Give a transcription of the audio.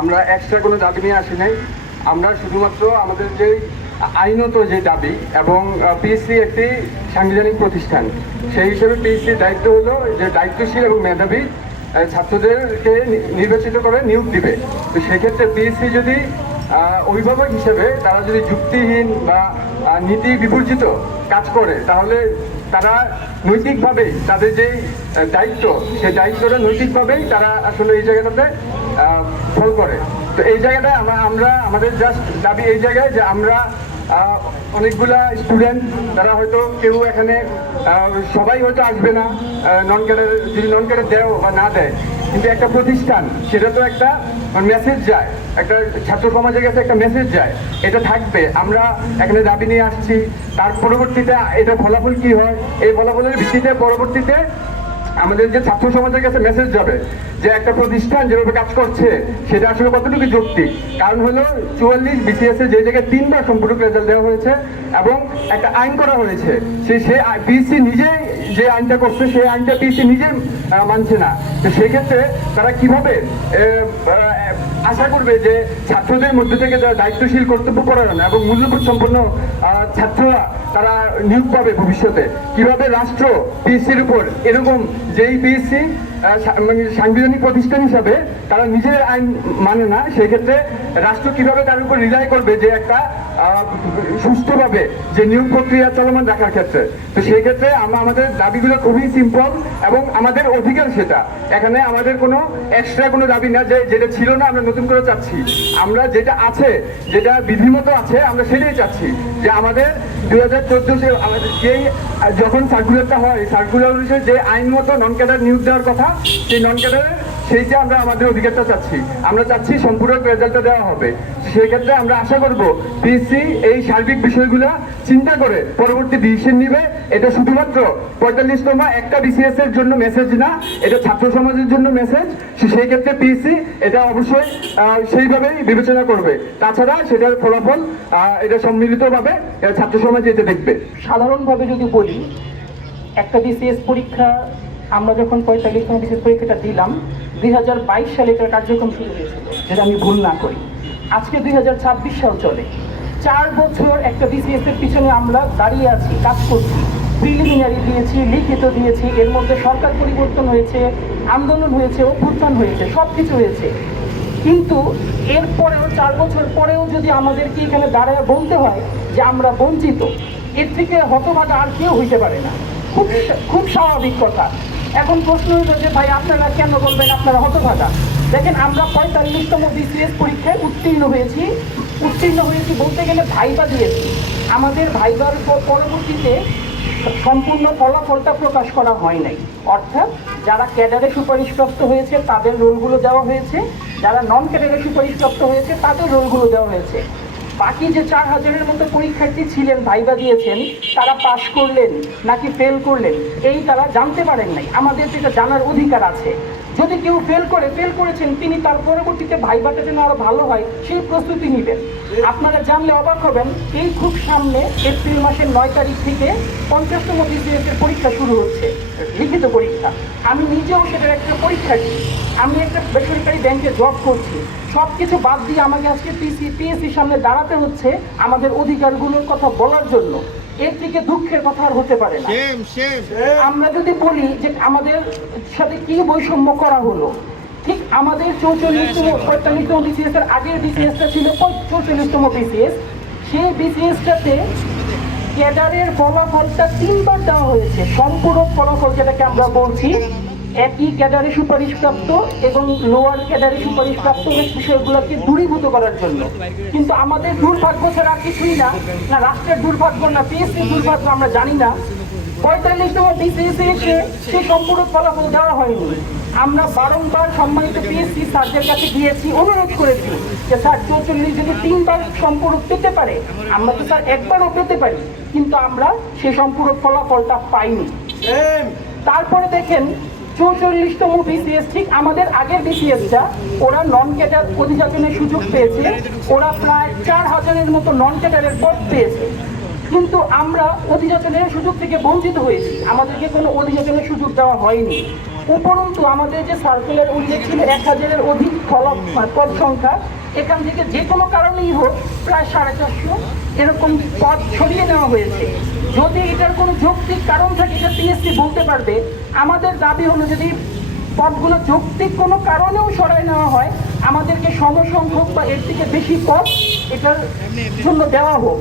আমরা এক্সট্রা কোনো দাবি নিয়ে আসি নাই। আমরা শুধুমাত্র আমাদের যে আইনত যে দাবি, এবং পিএসসি একটি সাংবিধানিক প্রতিষ্ঠান, সেই হিসেবে পিএসসির দায়িত্ব হলো যে দায়িত্বশীল এবং মেধাবী ছাত্রদেরকে নির্বাচিত করে নিয়োগ দিবে। তো সেক্ষেত্রে পিএসসি যদি অভিভাবক হিসেবে তারা যদি যুক্তিহীন বা নীতি বিবর্জিত কাজ করে, তাহলে তারা নৈতিকভাবেই তাদের যে দায়িত্ব, সেই দায়িত্বটা নৈতিকভাবেই তারা আসলে এই জায়গাটাতে ফল করে। তো এই জায়গাটায় আমরা আমাদের জাস্ট দাবি এই জায়গায় যে আমরা অনেকগুলা স্টুডেন্ট, তারা হয়তো কেউ এখানে সবাই হয়তো আসবে না, নন ক্যাডার যদি নন ক্যাডার দেয় বা না দেয়, কিন্তু একটা প্রতিষ্ঠান, সেটা তো একটা মেসেজ যায়, একটা ছাত্র সমাজের কাছে একটা মেসেজ যায়, এটা থাকবে। আমরা এখানে দাবি নিয়ে আসছি, তার পরবর্তীতে এটা ফলাফল কি হয়, এই ফলাফলের ভিত্তিতে পরবর্তীতে আমাদের যে ছাত্র সমাজের কাছে মেসেজ যাবে যে একটা প্রতিষ্ঠান যেভাবে কাজ করছে সেটা আসলে কতটুকু যৌক্তিক। কারণ হলো 44 বিসিএস এ যে জায়গায় 3বার সম্পূরক রেজাল্ট দেওয়া হয়েছে এবং একটা আইন করা হয়েছে, সে পিএসসি নিজে যে আইনটা করছে সেই আইনটা পিএসসি নিজে মানছে না। তো সেক্ষেত্রে তারা কিভাবে আশা করবে যে ছাত্রদের মধ্যে থেকে যারা দায়িত্বশীল কর্তব্যপরায়ণ এবং মূল্যবোধ সম্পন্ন ছাত্ররা তারা নিয়োগ পাবে ভবিষ্যতে? কিভাবে রাষ্ট্র পিএসসির উপর এরকম যেই পিএসসি সাংবিধানিক প্রতিষ্ঠান হিসাবে তারা নিজের আইন মানে না, সেক্ষেত্রে রাষ্ট্র কিভাবে তার উপর রিলাই করবে যে একটা সুস্থভাবে যে নিয়োগ প্রক্রিয়া চলমান রাখার ক্ষেত্রে? তো সেই ক্ষেত্রে আমরা আমাদের দাবিগুলো খুবই সিম্পল এবং আমাদের অধিকার সেটা। এখানে আমাদের কোনো এক্সট্রা কোনো দাবি না যে যেটা ছিল না আমরা নতুন করে চাচ্ছি। আমরা যেটা আছে, যেটা বিধিমতো আছে, আমরা সেটাই চাচ্ছি যে আমাদের 2014 আমাদের যেই যখন সার্কুলারটা হয়, সার্কুলার অনুযায়ী যে আইন মতো নন ক্যাডার নিয়োগ দেওয়ার কথা, সেই নন ক্যাডারের সেইটা আমরা আমাদের অধিকারটা চাচ্ছি। আমরা চাচ্ছি সম্পূরক রেজাল্টটা দেওয়া হবে। সেই ক্ষেত্রে আমরা আশা করব পিএসসি এই সার্বিক বিষয়গুলো চিন্তা করে পরবর্তী ডিসিশন নিবে। এটা শুধুমাত্র 45তম একটা বিসিএস এর জন্য মেসেজ না, এটা ছাত্র সমাজের জন্য মেসেজ। সেই ক্ষেত্রে পিএসসি এটা অবশ্যই সেইভাবেই বিবেচনা করবে। তাছাড়া সেটার ফলাফল এটা সম্মিলিতভাবে ছাত্র সমাজ এটা দেখবে। সাধারণভাবে যদি বলি, একটা বিসিএস পরীক্ষা আমরা যখন 45তম বিসিএস পরীক্ষাটা দিলাম 2022 সালে এটার কার্যক্রম শুরু হয়েছিল, যেটা আমি ভুল না করি। আজকে 2026 সাল চলে। 4 বছর একটা বিসিএস এর পিছনে আমরা দাঁড়িয়ে আছি, কাজ করছি, প্রিলিমিনারি দিয়েছি, লিখিত দিয়েছি, এর মধ্যে সরকার পরিবর্তন হয়েছে, আন্দোলন হয়েছে, অভ্যুত্থান হয়েছে, সব কিছু হয়েছে। কিন্তু এরপরেও 4 বছর পরেও যদি আমাদেরকে এখানে দাঁড়ায় বলতে হয় যে আমরা বঞ্চিত, এর থেকে হতভাগা আর কেউ হইতে পারে না। খুব স্বাভাবিক কথা। এখন প্রশ্ন হলো যে ভাই আপনারা কেন বলবেন আপনারা হতভাগা? দেখেন, আমরা 45তম বিসিএস পরীক্ষায় উত্তীর্ণ হয়েছি বলতে গেলে ভাইবা দিয়েছি। আমাদের ভাইবার পরবর্তীতে সম্পূর্ণ ফলাফলটা প্রকাশ করা হয় নাই। অর্থাৎ যারা ক্যাডারে সুপারিশপ্রাপ্ত হয়েছে তাদের রোলগুলো দেওয়া হয়েছে, যারা নন ক্যাডারে সুপারিশপ্রাপ্ত হয়েছে তাদের রোলগুলো দেওয়া হয়েছে। বাকি যে 4000-এর মতো পরীক্ষার্থী ছিলেন, ভাইবা দিয়েছেন, তারা পাশ করলেন নাকি ফেল করলেন এই তারা জানতে পারেন নাই। আমাদের যেটা জানার অধিকার আছে। যদি কেউ ফেল করেছেন, তিনি তার পরবর্তীতে ভাইবাটা যেন আরো ভালো হয় সেই প্রস্তুতি নেবেন। আপনারা জানলে অবাক হবেন, এই খুব সামনে এপ্রিল মাসের 9 তারিখ থেকে 50তম বিসিএস এর পরীক্ষা শুরু হচ্ছে, লিখিত পরীক্ষা। আমি নিজেও সেটার একটা পরীক্ষার্থী। আমি একটা বেসরকারি ব্যাংকে জব করছি। সব কিছু বাদ দিয়ে আমাকে আজকে পিএসসির সামনে দাঁড়াতে হচ্ছে আমাদের অধিকারগুলোর কথা বলার জন্য। এর থেকে দুঃখের কথা আর হতে পারে না। আমরা যদি বলি যে আমাদের সাথে কি বৈষম্য করা হলো, ঠিক আমাদের 45তম বিসিএস এর আগের বিসিএসটা ছিল 44তম বিসিএস। সেই বিসিএসটাতে ক্যাডারের ফলাফলটা 3বার দেওয়া হয়েছে। সম্পূরক ফলাফল যেটাকে আমরা বলছি, একই ক্যাডারে সুপারিশপ্রাপ্ত এবং লোয়ার ক্যাডারে সুপারিশপ্রাপ্ত বিষয়গুলোকে দূরীভূত করার জন্য। কিন্তু আমাদের দুর্ভাগ্য ছাড়া কিছুই না, না রাষ্ট্রের দুর্ভাগ্য না পিএসসির দুর্ভাগ্য আমরা জানি না, 45তম বিসিএস এসে সেই সম্পূরক ফলাফল দেওয়া হয়নি। আমরা বারংবার সম্মানিত পিএসসি স্যারদের কাছে গিয়েছি, অনুরোধ করেছি যে স্যার 44 যদি 3বার সম্পূরক পেতে পারে, আমরা তো স্যার একবারও পেতে পারি, কিন্তু আমরা সেই সম্পূরক ফলাফলটা পাইনি। তারপরে দেখেন 44তম বিসিএস, ঠিক আমাদের আগের বিসিএসটা, ওরা নন ক্যাডার অধিযাচনের সুযোগ পেয়েছে, ওরা প্রায় 4000-এর মতো নন ক্যাডারের পদ পেয়েছে। কিন্তু আমরা অধিযাচনের সুযোগ থেকে বঞ্চিত হয়েছি, আমাদেরকে কোনো অধিযাচনের সুযোগ দেওয়া হয়নি। উপরন্তু আমাদের যে সার্কুলার উল্লেখ ছিল 1000-এর অধিক পদ সংখ্যা, এখান থেকে যে কোনো কারণেই হোক প্রায় 450 এরকম পদ ছড়িয়ে নেওয়া হয়েছে। যদি এটার কোনো যৌক্তিক কারণ থাকে এটা পিএসসি বলতে পারবে। আমাদের দাবি হলো যদি পদগুলো যৌক্তিক কোনো কারণেও সরাই নেওয়া হয়, আমাদেরকে সমসংখ্যক বা এর থেকে বেশি পদ এটার জন্য দেওয়া হোক।